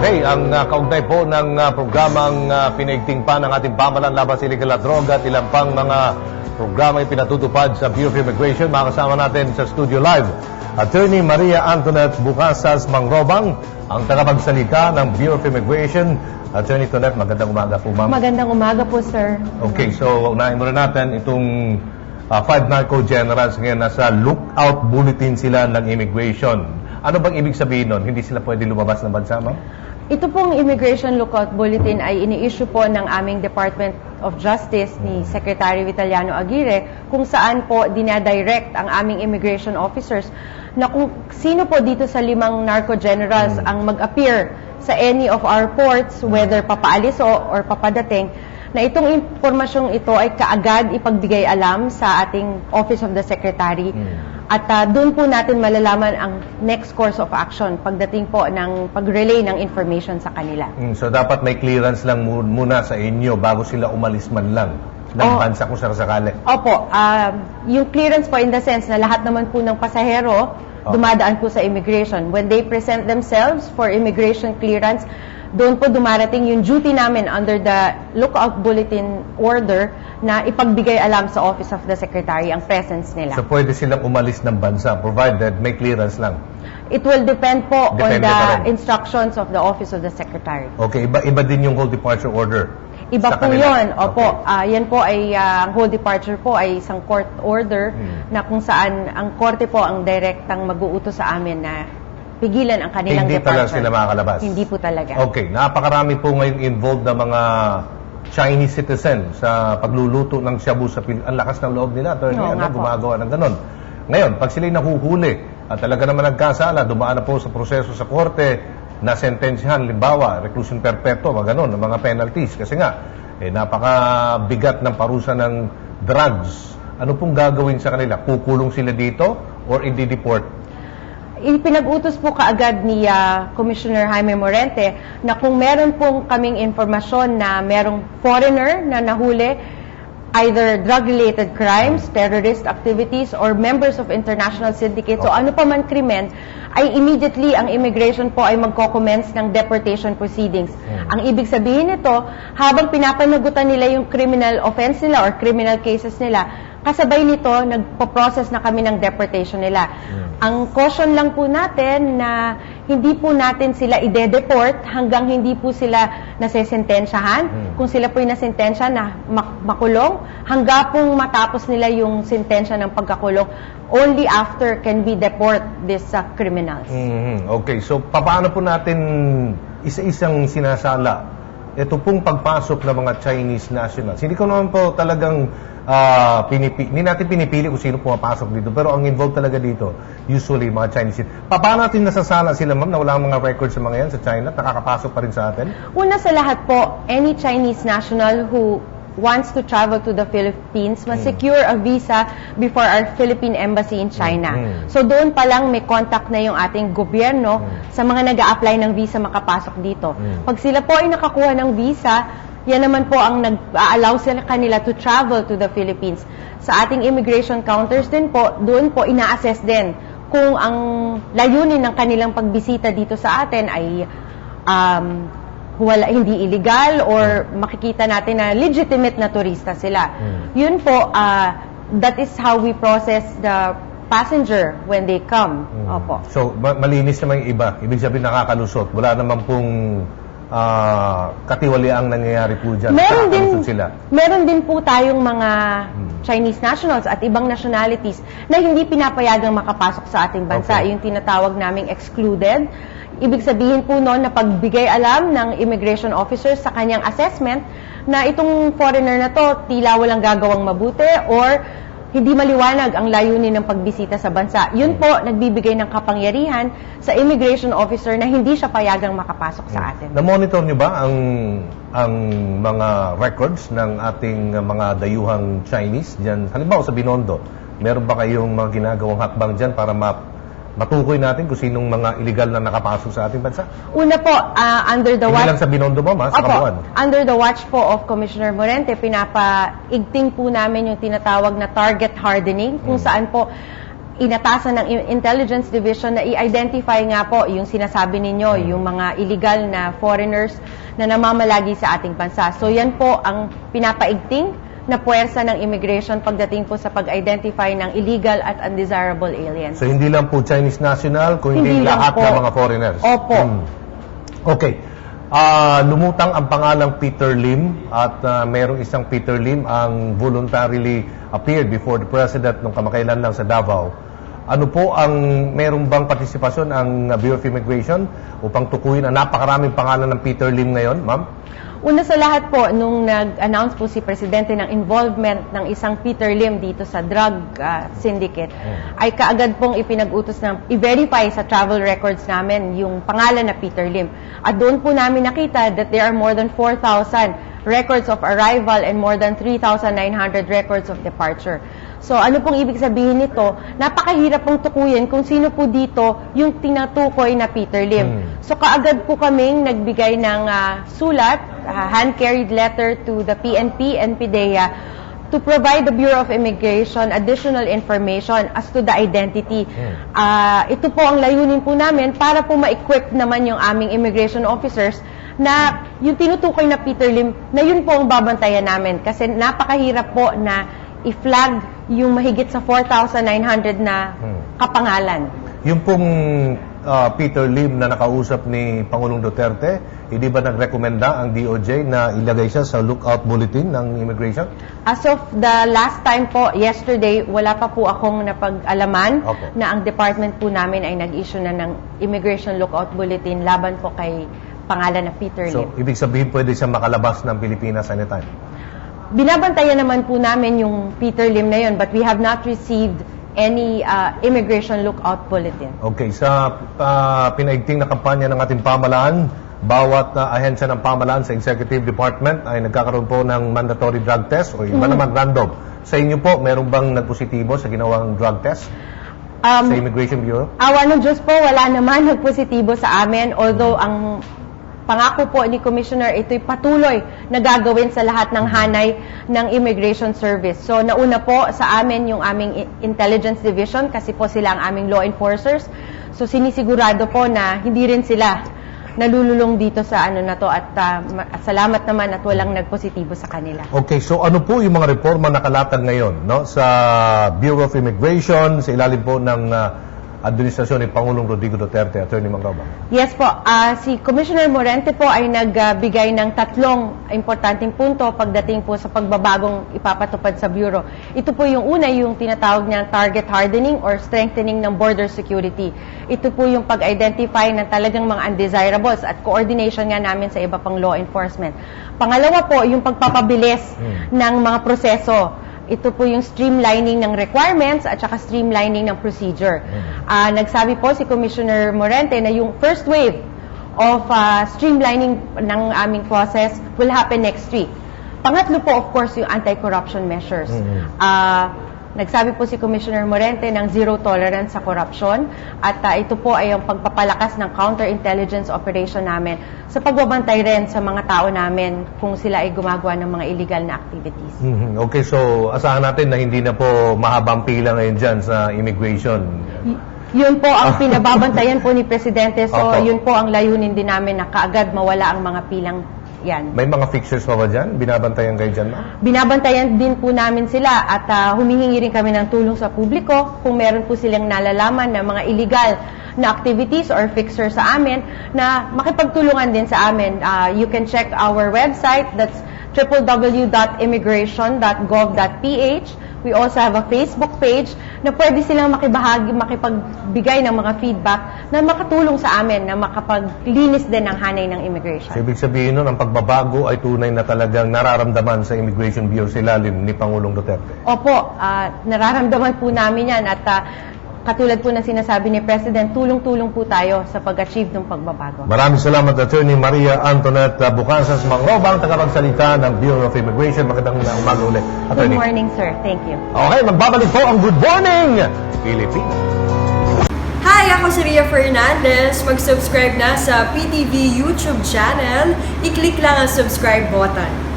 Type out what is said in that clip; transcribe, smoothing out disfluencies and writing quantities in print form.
Okay, ang kaugnay po ng programang pinaigting pa ng ating pamahalaan laban sa illegal na droga at ilang pang mga programang pinatutupad sa Bureau of Immigration. Makasama natin sa studio live, Attorney Maria Antoinette Bucasas Mangrobang, ang tagapagsalita ng Bureau of Immigration. Attorney Antoinette, magandang umaga po, ma'am. Magandang umaga po, sir. Okay, so unahin muna natin itong 5 narco generals ngayon. Nasa lookout bulletin sila ng immigration. Ano bang ibig sabihin nun? Hindi sila pwede lumabas ng bansa, ma'am? Ito pong Immigration Lookout Bulletin ay ini-issue po ng aming Department of Justice ni Secretary Vitaliano Aguirre, kung saan po dinadirect ang aming immigration officers na kung sino po dito sa 5 narco generals ang mag-appear sa any of our ports, whether papaalis or papadating, na itong impormasyong ito ay kaagad ipagbigay alam sa ating Office of the Secretary. At doon po natin malalaman ang next course of action pagdating po ng pag-relay ng information sa kanila. So dapat may clearance lang muna sa inyo bago sila umalis man lang ng bansa kung sakasakali? Opo. Yung clearance po in the sense na lahat naman po ng pasahero dumadaan po sa immigration. When they present themselves for immigration clearance, doon po dumarating yung duty namin under the lookout bulletin order na ipagbigay alam sa Office of the Secretary ang presence nila. So pwede silang umalis ng bansa provided may clearance lang? It will depend po Depende on the instructions of the Office of the Secretary. Okay, iba din yung whole departure order? Iba sa po kanila? yun. Opo. Okay. Yan po ay, ang whole departure po ay isang court order na kung saan ang korte po ang direktang mag-uutos sa amin na pigilan ang kanilang Hindi departure. talaga sila makakalabas? Hindi po talaga. Okay, napakarami po ngayong involved na mga Chinese citizen sa pagluluto ng shabu sa Pilipinas. Ang lakas ng loob nila, attorney, gumagawa ng ganon. Ngayon, pag sila'y nahuhuli at talaga naman nagkasala, dumaan na po sa proseso sa korte, na sentensyahan, limbawa, reclusion perpetuo, mga ganon, mga penalties. Kasi nga, napakabigat ng parusa ng drugs. Ano pong gagawin sa kanila? Kukulong sila dito or i-deport? Ipinag-utos po kaagad ni Commissioner Jaime Morente na kung meron pong kaming informasyon na merong foreigner na nahuli, either drug-related crimes, terrorist activities, or members of international syndicates, o ano pa man krimen, ay immediately ang immigration po ay magko-commence ng deportation proceedings. Ang ibig sabihin nito, habang pinapanagutan nila yung criminal offense nila or criminal cases nila, kasabay nito, nagpo-process na kami ng deportation nila. Ang caution lang po natin na hindi po natin sila ide-deport hanggang hindi po sila nasesentensyahan. Kung sila po yung nasentensya na makulong, hanggang pong matapos nila yung sentensya ng pagkakulong, only after can we deport these criminals. Okay, so paano po natin isa-isang sinasala ito pong pagpasok ng mga Chinese nationals? Hindi ko naman po talagang hindi natin pinipili kung sino pumapasok dito, pero ang involved talaga dito usually mga Chinese. Paano natin nasasala sila, ma'am, na wala mga records sa mga yan sa China? Nakakapasok pa rin sa atin? Una sa lahat po, any Chinese national who wants to travel to the Philippines must secure a visa before our Philippine Embassy in China. So doon pa lang may contact na yung ating gobyerno sa mga nag-a-apply ng visa makapasok dito. Pag sila po ay nakakuha ng visa, yan naman po ang nag-allow sila kanila to travel to the Philippines. Sa ating immigration counters din po, doon po ina-assess din kung ang layunin ng kanilang pagbisita dito sa atin ay hindi illegal or makikita natin na legitimate na turista sila. Yun po, that is how we process the passenger when they come. Opo. So, malinis naman yung iba. Ibig sabihin nakakalusot. Wala naman pong katiwaliang nangyayari po dyan. Meron din po tayong mga Chinese nationals at ibang nationalities na hindi pinapayagang makapasok sa ating bansa. Yung tinatawag naming excluded. Ibig sabihin po noon na pagbigay alam ng immigration officers sa kanyang assessment na itong foreigner na to tila walang gagawang mabuti or hindi maliwanag ang layunin ng pagbisita sa bansa. Yun po, nagbibigay ng kapangyarihan sa immigration officer na hindi siya payagang makapasok sa atin. Na-monitor niyo ba ang mga records ng ating mga dayuhang Chinese dyan? Halimbawa sa Binondo, meron ba kayong mga ginagawang hakbang dyan para matukoy natin kung sinong mga illegal na nakapasok sa ating bansa? Una po, under the watch... Hindi lang sa Binondo mo, sa Kabuuan. Under the watch po of Commissioner Morente, pinapaigting po namin yung tinatawag na target hardening, kung saan po inatasan ng Intelligence Division na i-identify nga po yung sinasabi ninyo, yung mga illegal na foreigners na namamalagi sa ating bansa. So yan po ang pinapaigting na puwersa ng immigration pagdating po sa pag-identify ng illegal at undesirable aliens. So hindi lang po Chinese national, kundi Hindi lang lahat po. ng mga foreigners. Opo. Okay. Lumutang ang pangalang Peter Lim at merong isang Peter Lim ang voluntarily appeared before the President nung kamakailan lang sa Davao. Ano po ang merong bang partisipasyon ang Bureau of Immigration upang tukuyin ang napakaraming pangalan ng Peter Lim ngayon, ma'am? Una sa lahat po, nung nag-announce po si Presidente ng involvement ng isang Peter Lim dito sa drug syndicate, ay kaagad pong ipinag-utos na i-verify sa travel records namin yung pangalan na Peter Lim. At doon po namin nakita that there are more than 4,000 records of arrival and more than 3,900 records of departure. So ano pong ibig sabihin nito? Napakahirap pong tukuyin kung sino po dito yung tinatukoy na Peter Lim. So kaagad po kaming nagbigay ng sulat, hand-carried letter to the PNP and PDEA to provide the Bureau of Immigration additional information as to the identity. Ito po ang layunin po namin para po ma-equip naman yung aming immigration officers na yung tinutukoy na Peter Lim, na yun po ang babantayan namin. Kasi napakahirap po na i-flag yung mahigit sa 4,900 na kapangalan. Yung pong Peter Lim na nakausap ni Pangulong Duterte, hindi ba nagrekomenda ang DOJ na ilagay siya sa lookout bulletin ng immigration? As of the last time po, yesterday, wala pa po akong napag-alaman na ang department po namin ay nag-issue na ng immigration lookout bulletin laban po kay pangalan na Peter Lim. So, ibig sabihin pwede siya makalabas ng Pilipinas anytime? Binabantayan naman po namin yung Peter Lim na yun, but we have not received any immigration lookout bulletin. Okay, sa pinaigting na kampanya ng ating pamahalaan, bawat ahensya ng pamahalaan sa Executive Department ay nagkakaroon po ng mandatory drug test o iba naman random. Sa inyo po, meron bang nagpositibo sa ginawang drug test sa Immigration Bureau? Awa ng Diyos po, wala naman nagpositibo sa amin, although ang pangako po ni Commissioner, ito'y patuloy na gagawin sa lahat ng hanay ng Immigration Service. So, nauna po sa amin yung aming Intelligence Division kasi po sila ang aming law enforcers. So, sinisigurado po na hindi rin sila nalululong dito sa ano na to at salamat naman at walang nagpositibo sa kanila. Okay, so ano po yung mga reforma nakalatag ngayon sa Bureau of Immigration, sa ilalim po ng administrasyon ni Pangulong Rodrigo Duterte, Attorney Mangrobang? Yes po, si Commissioner Morente po ay nagbigay ng 3 importanteng punto pagdating po sa pagbabagong ipapatupad sa Bureau. Ito po yung una, yung tinatawag niyang target hardening or strengthening ng border security. Ito po yung pag-identify ng talagang mga undesirables at coordination nga namin sa iba pang law enforcement. Pangalawa po, yung pagpapabilis ng mga proseso. Ito po yung streamlining ng requirements at saka streamlining ng procedure. Nagsabi po si Commissioner Morente na yung first wave of streamlining ng aming process will happen next week. Pangatlo po, of course, yung anti-corruption measures. Nagsabi po si Commissioner Morente ng zero tolerance sa corruption at ito po ay ang pagpapalakas ng counterintelligence operation namin sa pagbabantay rin sa mga tao namin kung sila ay gumagawa ng mga illegal na activities. Okay, so asahan natin na hindi na po mahabang pila ngayon dyan sa immigration. Yun po ang pinababantayan po ni Presidente. So, yun po ang layunin din namin na kaagad mawala ang mga pilang yan. May mga fixtures pa ba dyan? Binabantayan kayo dyan, ma'am? Binabantayan din po namin sila at humihingi rin kami ng tulong sa publiko kung meron po silang nalalaman na mga illegal na activities or fixtures sa amin na makipagtulungan din sa amin. You can check our website, that's www.immigration.gov.ph. We also have a Facebook page na pwede silang makipagbigay ng mga feedback na makatulong sa amin na makapaglinis din ng hanay ng immigration. So, ibig sabihin nun, ang pagbabago ay tunay na talagang nararamdaman sa Immigration Bureau sa ilalim ni Pangulong Duterte? Opo, nararamdaman po namin yan at katulad po ng sinasabi ni President, tulong-tulong po tayo sa pag-achieve ng pagbabago. Maraming salamat, Attorney Maria Antoinette Bukansas Mangrobang, tagapagsalita ng Bureau of Immigration. Magandang umaga ulit, Attorney. Good morning, sir. Thank you. Okay, magbabalik po ang Good Morning Pilipinas. Hi, ako si Ria Fernandez. Mag-subscribe na sa PTV YouTube channel. I-click lang ang subscribe button.